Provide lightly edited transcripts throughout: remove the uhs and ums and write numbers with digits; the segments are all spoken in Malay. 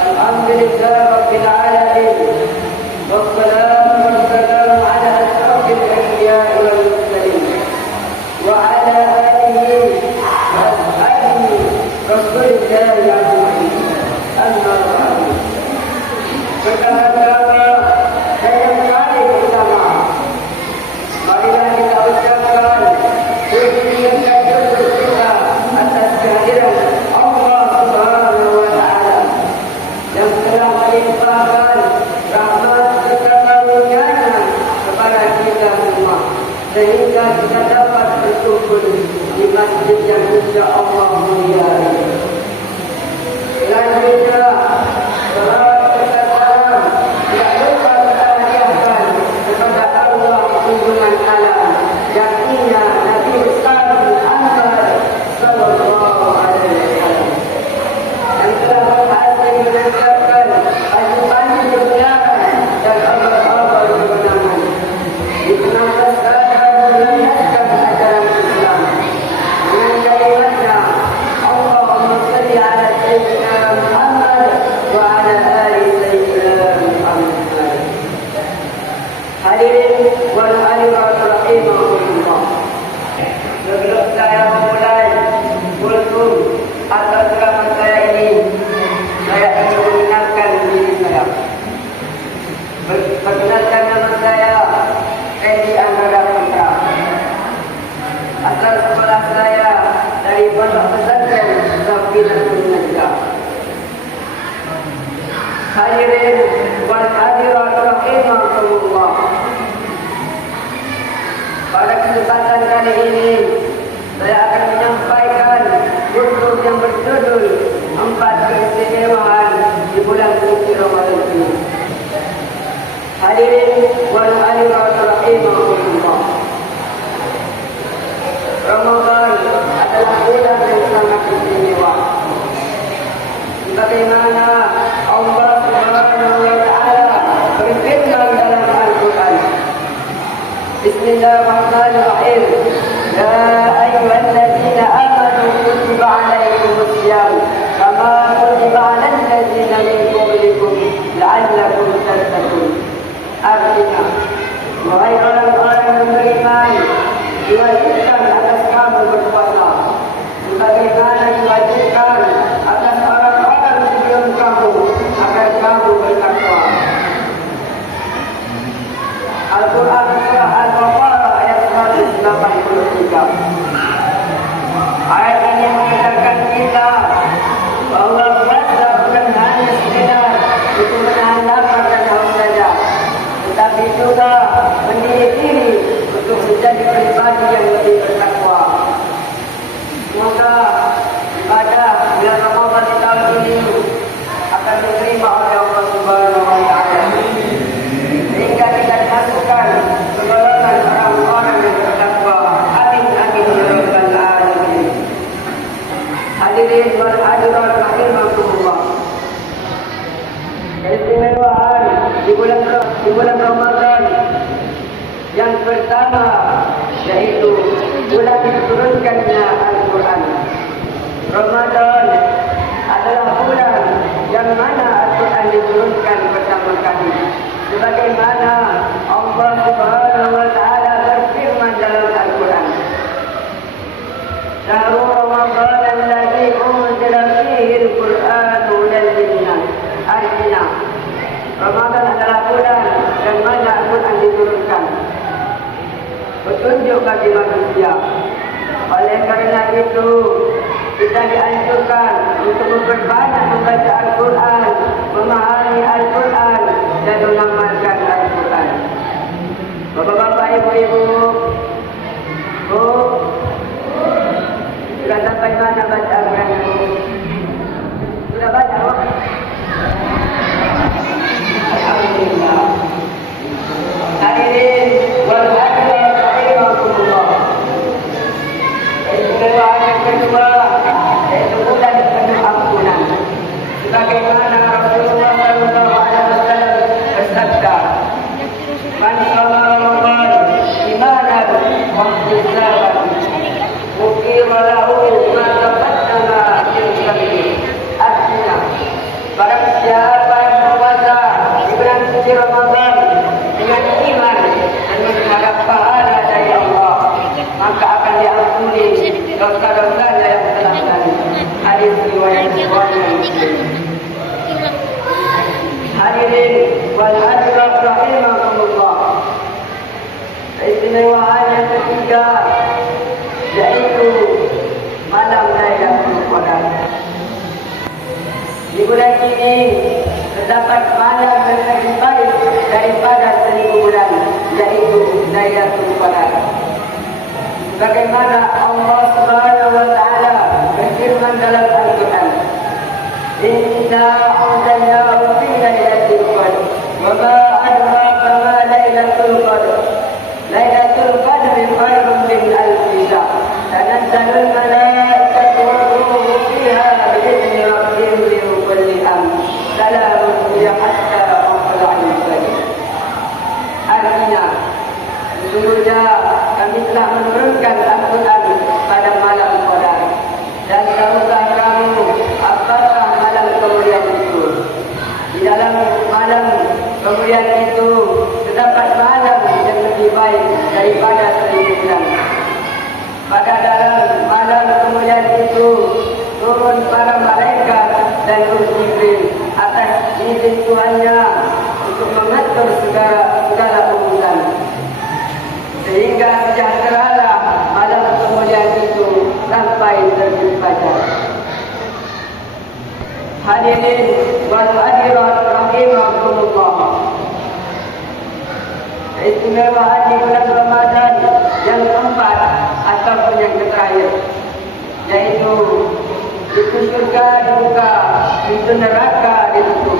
Alhamdulillah Rabbil Alamin. Wassalatu wassalamu ala asyrafil anbiya'i wal mursalin wa ala alihi wa ashabihi Rasulillahi ajma'in. Amma ba'du. Pertama-tama saya mengajak bersama, marilah kita ucapkan puji dan syukur kita atas kehadiran Allah Subhanahu wa Ta'ala yang telah melimpahkan rahmat serta karunia-Nya kepada kita semua, sehingga kita dapat berkumpul di masjid yang insya Allah mulia ini. Selanjutnya, salawat serta salam tidak lupa kita hadiahkan kepada Allah Junjungan Alam, yakninya Nabi besar Muhammad sallallahu alaihi wasallam, yang telah berhasil mengajarkan panji-panji kebenaran dan kabar-kabar kebenaran, disenantiasa melanjutkan ajaran Islam dengan kalimatnya Allahumma shalli ala sayyidina Muhammad wa ala ali sayyidina Muhammad. Hadirin wal hadirat rahimahumullah, sebelum saya memulai kultum atau ceramah saya ini, saya ingin mengenalkan diri saya. Perkenalkan nama saya Edi Anggara Putra. Asal sekolah saya dari Pondok Pesantren Safinatul Najah. Hadirin wal hadirat rahimahumullah, pada kesempatan kali ini saya akan menyampaikan kultum yang berjudul 4 keistimewaan di bulan suci Ramadan ini. Hadirin wal hadirat rahimahumullah, Ramadan adalah bulan yang sangat istimewa. Sebagaimana Allah Subhanahu wa Ta'ala berfirman dalam Al-Quran, Bismillahirrahmanirrahim. Ya ayyuhalladzina amanu kutiba alaikumus syiyam kama kutiba alal ladzina min qablikum la'allakum tattaqun. Artinya, wahai orang-orang yang beriman, diwajibkan atas kamu berpuasa sebagaimana diwajibkan atas orang-orang sebelum kamu agar kamu bertakwa. Al-Quran surah Al-Baqarah ayat 183. Ayat ini mengajarkan kita bahwa puasa bukan hanya sekedar untuk menahan lapar dan haus saja, tetapi juga mendidik diri untuk menjadi pribadi yang lebih bertakwa. Semoga ibadah bulan Ramadan di tahun ini akan diterima oleh Allah Subhanahu wa Ta'ala, sehingga kita dimasukkan ke golongan orang-orang yang bertakwa. Amin amin ya rabbal alamin. Hadirin wal hadirat rahimahumullah, keistimewaan di bulan Ramadan yang pertama yaitu bulan diturunkannya Al-Quran. Ramadan adalah bulan yang mana Al-Quran diturunkan pertama kali, sebagaimana Allah Subhanahu wa Ta'ala berfirman dalam Al-Quran, Syahrul Ramadan alladzi unzila fihi al-Qur'an hudan lin-nas. Artinya, Ramadan adalah bulan yang mana Al-Quran diturunkan, petunjuk bagi manusia. Oleh karena itu, kita dianjurkan untuk memperbanyak membaca Al-Quran, memahami Al-Quran dan mengamalkan Al-Quran. Bapak-bapak, ibu-ibu, Bu, sudah sampai mana baca Al-Quran? Sudah baca, Bu? Alhamdulillah. Hadirin wal hadirat rahimahumullah, keistimewaan yang kedua yaitu bulan penuh ampunan, sebagaimana Rasulullah sallallahu alaihi wasallam bersabda, Man shalla Ramadan imanan wa ihtisaban ghufira lahu ma taqaddama min dhanbihi. dosa-dosanya yang telah lalu. Hadis riwayat Bukhari dan Muslim. Hadirin wal hadirat rahimakumullah. Keistimewaan yang ketiga yaitu malam Lailatul Qadar. Di bulan ini terdapat malam yang lebih baik daripada 1000 bulan, yaitu Lailatul Qadar. Bagaimana Allah Subhanahu wa taala berfirman dalam Al-Qur'an, "Inna anzalnahu fi lailatul qadr, wa ma adraka ma lailatul qadr. Lailatul qadri khairun min alfi shahr. Tanazzalul malaikatu war-ruhu fiha bi'izni rabbihim min kulli amr. Salamun hiya hatta matla'il fajr." Artinya, sesungguhnya kami telah menurunkan Al-Quran pada malam Qadar. Dan tahukah kamu apakah malam kemuliaan itu? Di dalam malam kemuliaan itu terdapat malam yang lebih baik daripada 1000 bulan. Pada dalam malam kemuliaan itu turun para malaikat dan Ruh Jibril atas izin Tuhannya untuk mengatur segala urusan. Sehingga sejahteralah malam kemuliaan itu sampai terbit fajar. Hadirin wal hadirat rahimakumullah. Keistimewaan di bulan Ramadan yang keempat ataupun yang terakhir, yaitu pintu surga dibuka, pintu neraka ditutup.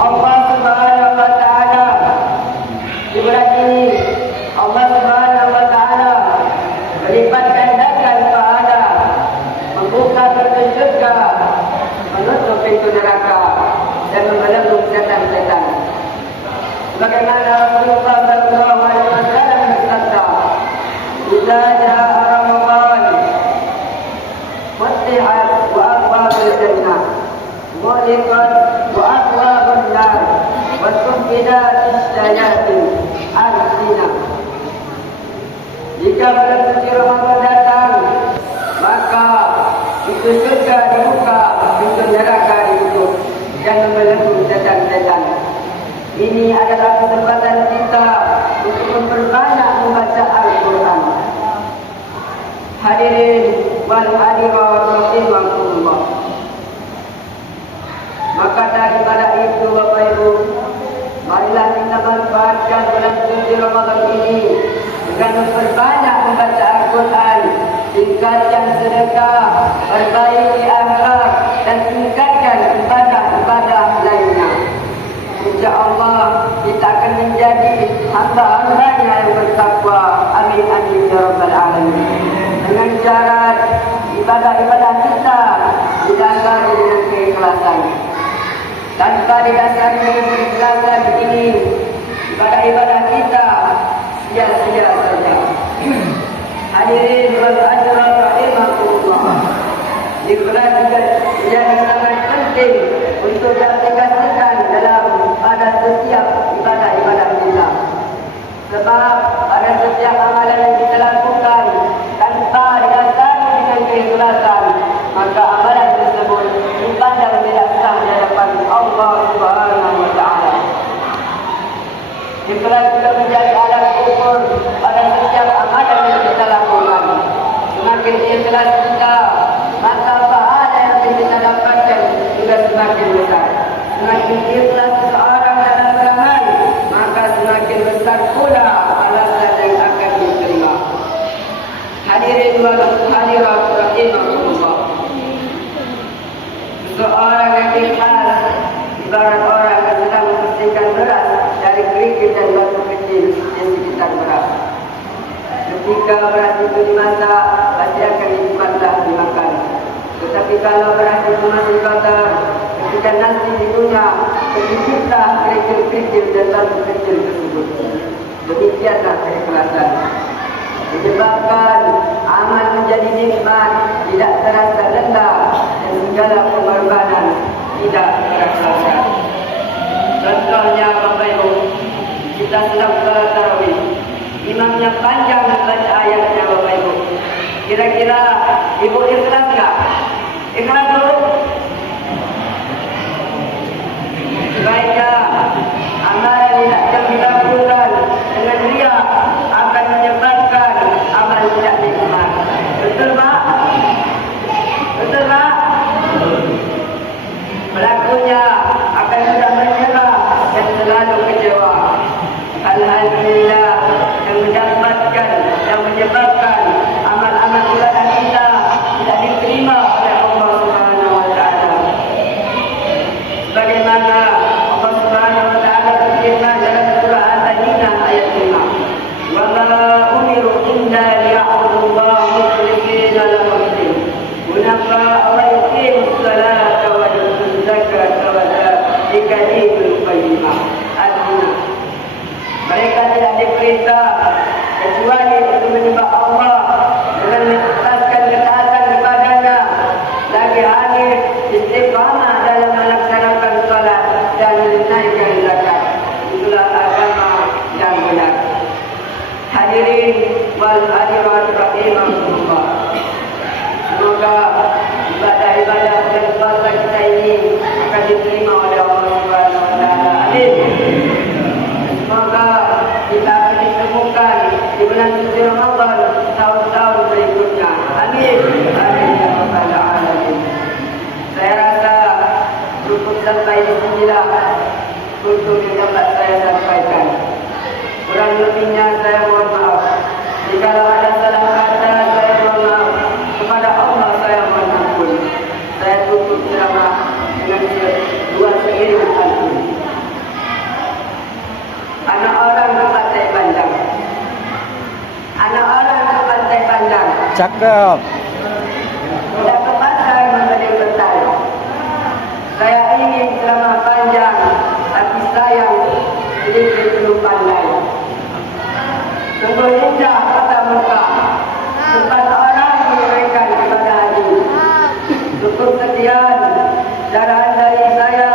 Allah Subhanahu wa taala di bulan ini, Allah Subhanahu wa taala melipat gandakan pahala, membuka pintu surga, menutup pintu neraka dan membelenggu setan-setan. Bagaimana Rasulullah sallallahu alaihi wasallam bersabda, "Idza jaa Ramadan, futihat wa abwabul jannah, ghuliqat wa abwabun nar, wa suffidat asyayatin." Artinya, jika bulan suci Ramadan datang, maka pintu surga dibuka, pintu neraka ditutup dan membelenggu setan-setan. Ini adalah kesempatan kita untuk memperbanyak membaca Al-Quran. Hadirin wal hadirat rahimakumullah. Maka daripada itu Bapak Ibu, marilah kita manfaatkan bulan suci Ramadan ini dengan memperbanyak membaca Al-Quran, tingkatkan sedekah, perbaiki akhlak dan tingkatkan ibadah-ibadah lainnya. InsyaAllah kita akan menjadi hamba-hambanya yang bertakwa. Amin amin ya rabbal alamin. Dengan syarat ibadah-ibadah kita didasari dengan keikhlasan. Tanpa didasari dengan keikhlasan ini, ibadah-ibadah kita sia-sia saja. Hadirin wal hadirat rahimakumullah. Ikhlas juga menjadi sangat penting untuk diaplikasikan dalam pada setiap ibadah-ibadah kita. Sebab pada setiap amalan yang kita lakukan tanpa didasari dengan keikhlasan, maka amalan tersebut dipandang tidak sah di hadapan Allah Subhanahu wa taala. Ikhlas juga menjadi alat ukur pada setiap amalan yang kita lakukan. Semakin ikhlas kita, maka pahala yang kita dapatkan juga semakin besar. Semakin ikhlas seseorang dalam beramal, maka semakin besar pula balasan yang akan diterima. Hadirin wal hadirat rahimakumullah. Seseorang yang ikhlas ibarat orang yang sedang membersihkan beras dari kerikil dan batu kecil di sekitar beras. Ketika beras itu dimasak, pasti akan dipandang dimakan. Tetapi kalau beras itu masih kotor, ketika nanti dikunyah, sedikitlah kerikil-kerikil dan batu kecil tersebut. Demikianlah keikhlasan. Menyebabkan amal menjadi nikmat, tidak terasa lelah, dan segala pengorbanan tidak terasa. Contohnya Bapak Ibu, kita sedang salat tarawih, imamnya panjang membaca ayatnya Bapak Ibu. Kira-kira ibu ikhlas nggak? Ikhlas dulu. Baiklah, amal yang kita lakukan dengan dia akan menyebabkan amal tidak nikmat. Betul Pak? Betul Pak? Pelakunya akan sudah menyerah dan selalu kecewa. Alhamdulillah yang menyebabkan amal-amal ibadah kita tidak diterima oleh Allah Subhanahu wa taala. Bagaimana Allah Subhanahu wa taala berfirman dalam surah Al-Baqarah ayat 5. Wa ma umiru illa liya'budullaha mukhlishina lahu-d-din. Hunafa wa yuqimus salata wa yutuz zakata wa dzalika dinul qayyimah. Artinya, mereka tidak diperintah kecuali untuk menyembah Allah dengan menuntaskan ketaatan kepadanya, lagi hadir istiqamah dalam melaksanakan salat dan menunaikan zakat. Itulah agama yang benar. Hadirin wal hadirat rahimahumullah. Semoga ibadah-ibadah dan puasa kita ini akan diterima oleh Allah Subhanahu wa taala. Amin. Semoga kita akan ditemukan di bulan suci Ramadan tahun-tahun berikutnya. Amin. Amin ya rabbal alamin. Saya rasa cukup sampai di sinilah untuk yang dapat saya sampaikan. Kurang lebihnya saya mohon maaf. Jika ada salah kata saya mohon maaf. Kepada Allah saya mohon ampun. Saya tutup ceramah dengan dua seiring pantun. Anak orang ke Pantai Panjang. Anak orang ke Pantai Panjang. Cakep. Sudah ke pantai membeli betal. Saya ingin ceramah panjang, tapi sayang sedikit belum pandai. Sungguh indah kata muka, tempat orang menunaikan ibadah haji. Cukup sekian. Dari saya